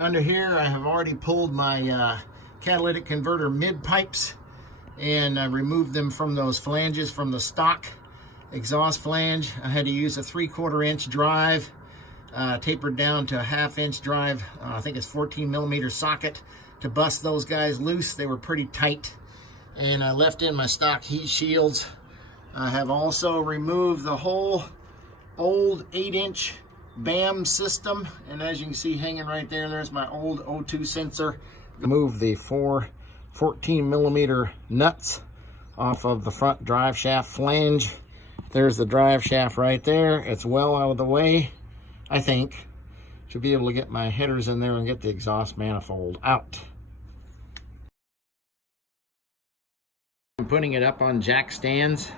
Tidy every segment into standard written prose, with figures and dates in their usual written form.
Under here, I have already pulled my catalytic converter mid pipes and I removed them from those flanges from the stock exhaust flange. I had to use a 3/4 inch drive, tapered down to a 1/2 inch drive. I think it's 14 millimeter socket to bust those guys loose. They were pretty tight. And I left in my stock heat shields. I have also removed the whole old 8-inch BAM system, and as you can see hanging right there, there's my old O2 sensor. Remove the 14 millimeter nuts off of the front drive shaft flange. There's the drive shaft right there. It's well out of the way, I think. Should be able to get my headers in there and get the exhaust manifold out. I'm putting it up on jack stands.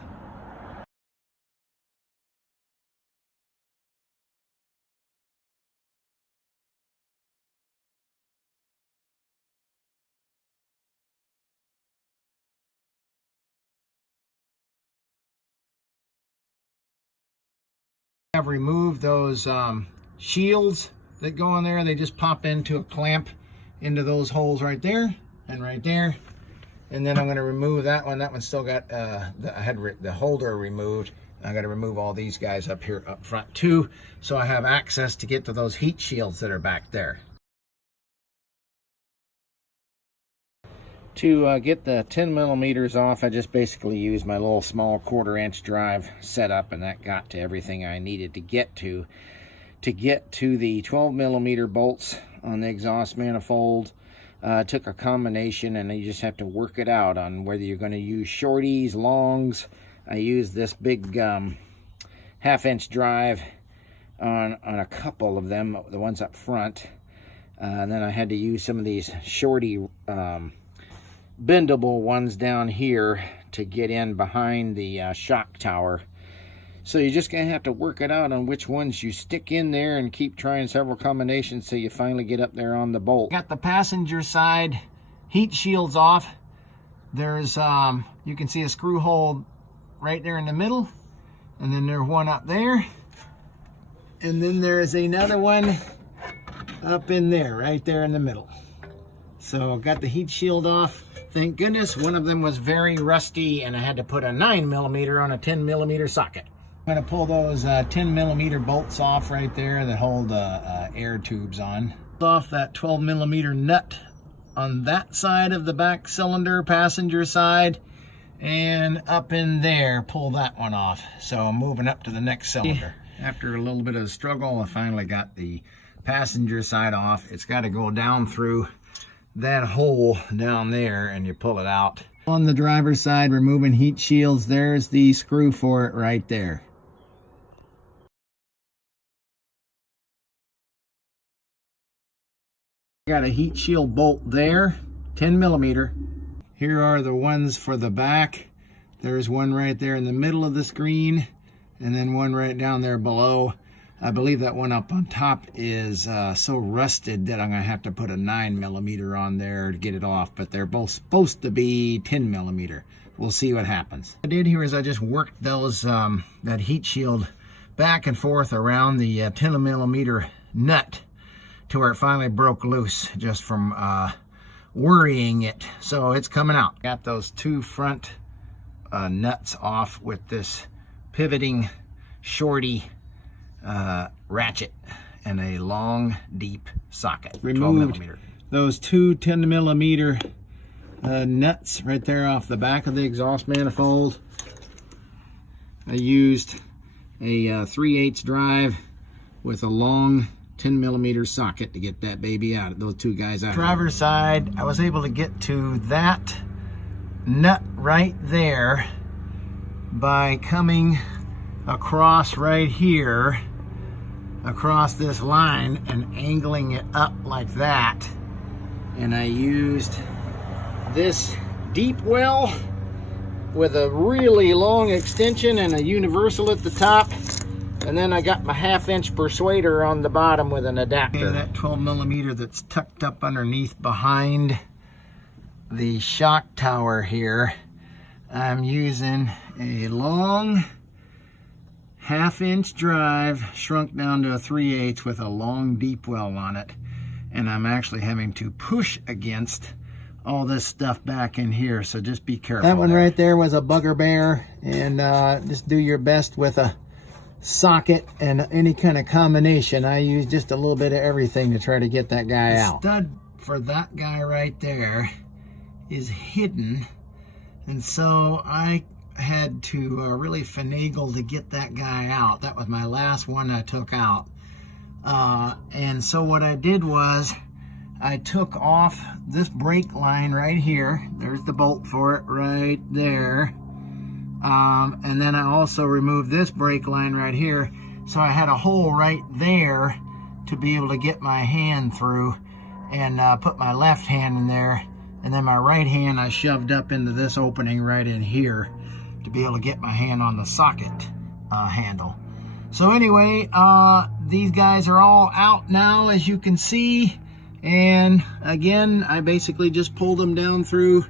I've removed those shields that go in there. They just pop into a clamp into those holes right there and right there. And then I'm going to remove that one. That one's still got the holder removed. I got to remove all these guys up here up front too, so I have access to get to those heat shields that are back there. To get the 10 millimeters off, I just basically used my little small 1/4 inch drive setup, and that got to everything I needed to get to. To get to the 12 millimeter bolts on the exhaust manifold, took a combination, and you just have to work it out on whether you're going to use shorties, longs. I used this big 1/2 inch drive on a couple of them, the ones up front. And then I had to use some of these shorty bendable ones down here to get in behind the shock tower. So you're just going to have to work it out on which ones you stick in there and keep trying several combinations till you finally get up there on the bolt. Got the passenger side heat shields off. There's, you can see a screw hole right there in the middle. And then there's one up there. And then there's another one up in there, right there in the middle. So got the heat shield off. Thank goodness. One of them was very rusty and I had to put a 9 millimeter on a 10 millimeter socket. I'm going to pull those 10 millimeter bolts off right there that hold air tubes on. Off that 12 millimeter nut on that side of the back cylinder, passenger side, and up in there, pull that one off. So I'm moving up to the next cylinder. After a little bit of a struggle, I finally got the passenger side off. It's got to go down through that hole down there and you pull it out. On the driver's side, removing heat shields, there's the screw for it right there. Got a heat shield bolt there, 10 millimeter. Here are the ones for the back. There's one right there in the middle of the screen and then one right down there below. I believe that one up on top is so rusted that I'm going to have to put a 9 millimeter on there to get it off, but they're both supposed to be 10 millimeter. We'll see what happens. What I did here is I just worked those that heat shield back and forth around the 10 millimeter nut to where it finally broke loose just from worrying it. So it's coming out. Got those two front nuts off with this pivoting shorty ratchet and a long deep socket. Removed those two 10 millimeter nuts right there off the back of the exhaust manifold. I used a 3/8 drive with a long 10 millimeter socket to get that baby out, those two guys out. Driver's side, I was able to get to that nut right there by coming across right here, across this line and angling it up like that. And I used this deep well with a really long extension and a universal at the top. And then I got my 1/2 inch persuader on the bottom with an adapter. Okay, that 12 millimeter that's tucked up underneath behind the shock tower here. I'm using a long 1/2 inch drive shrunk down to a 3/8 with a long deep well on it. and I'm actually having to push against all this stuff back in here, so just be careful. That one right there was a bugger bear, and just do your best with a socket and any kind of combination. I use just a little bit of everything to try to get that guy out. The stud for that guy right there is hidden, and so I had to really finagle to get that guy out. That was my last one I took out. And so what I did was I took off this brake line right here. There's the bolt for it right there. And then I also removed this brake line right here. So I had a hole right there to be able to get my hand through, and put my left hand in there. And then my right hand I shoved up into this opening right in here to be able to get my hand on the socket handle. So anyway, these guys are all out now, as you can see. And again, I basically just pulled them down through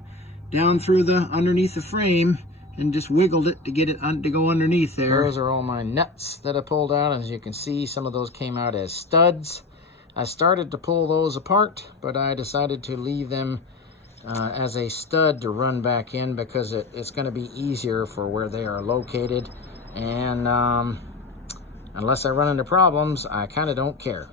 the underneath the frame and just wiggled it to get it to go underneath there. Those are all my nuts that I pulled out. As you can see, some of those came out as studs. I started to pull those apart, but I decided to leave them as a stud to run back in, because it's going to be easier for where they are located. And unless I run into problems, I kind of don't care.